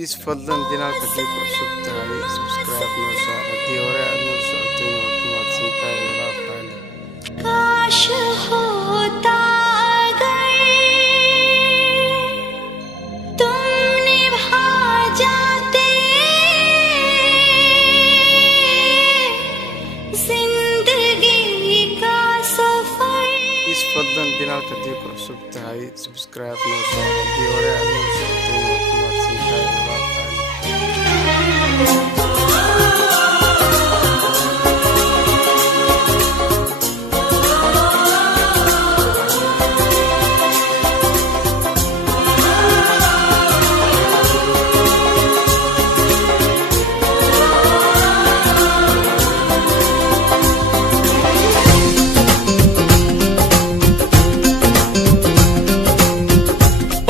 Is fadlan janaalka haddii ku cusub tahay subscribe noo saar haddii hore aad nala socotayna waad ku mahadsantahay walaa qaali काश होता अगर तुम निभा जाते जिंदगी का सफर। is fadlan janaalka haddii ku cusub tahay subscribe noo saar haddii hore aad nala socotayna waad ku mahadsantahay walaa qaali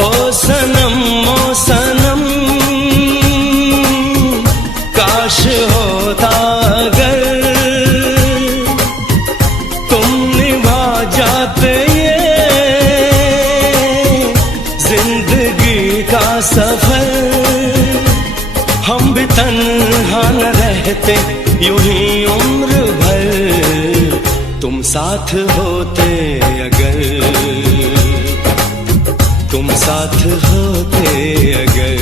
ओ सनम काश होता अगर तुम निभा जाते ये जिंदगी का सफर। हम भी तन्हा न रहते यूं ही उम्र भर, तुम साथ होते अगर, तुम साथ होते अगर।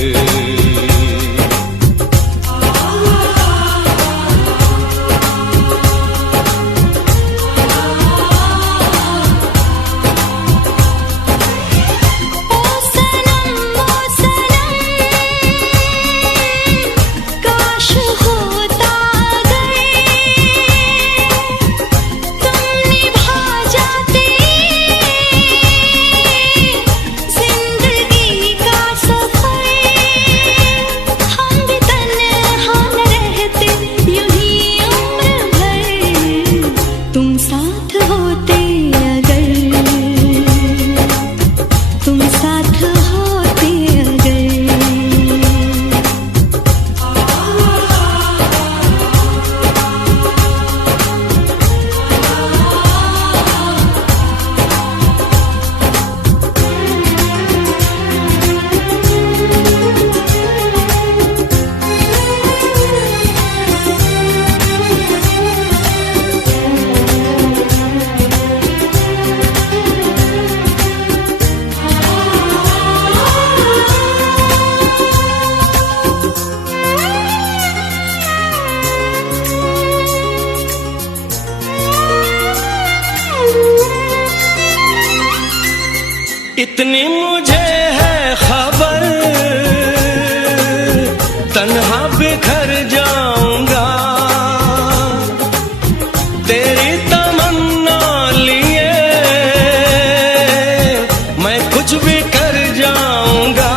ओ सनम काश होता अगर तुम निभा जाते जिंदगी का सफर। हम भी तन्हा न रहते यूं ही उम्र भर, तुम साथ होते अगर, तुम साथ होते अगर। इतनी मुझे है खबर, तन्हा बिखर जाऊंगा तेरी तमन्ना लिए, मैं कुछ भी कर जाऊंगा।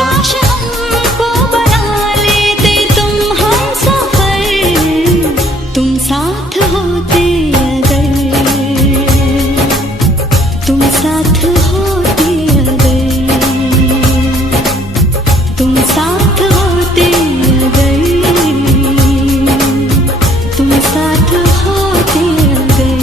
काश हमको बना लेते तुम हमसफर, तुम साथ होते अगर, तुम साथ होते अगर, तुम साथ होते अगर, तुम साथ होते अगर।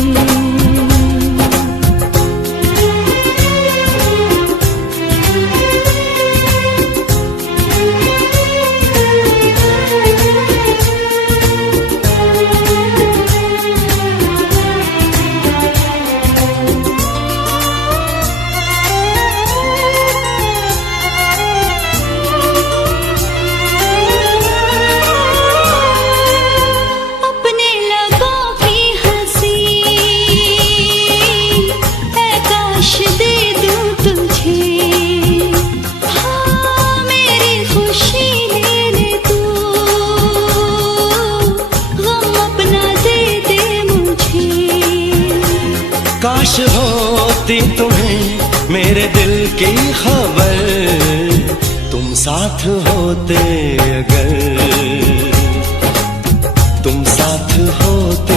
अपने लबों की हंसी ऐ काश दे दूं तुझे, हाँ मेरी खुशी ले ले तू, गम अपना दे दे मुझे। काश होती तुम्हें मेरे दिल की खबर, तुम साथ होते अगर, तुम साथ होते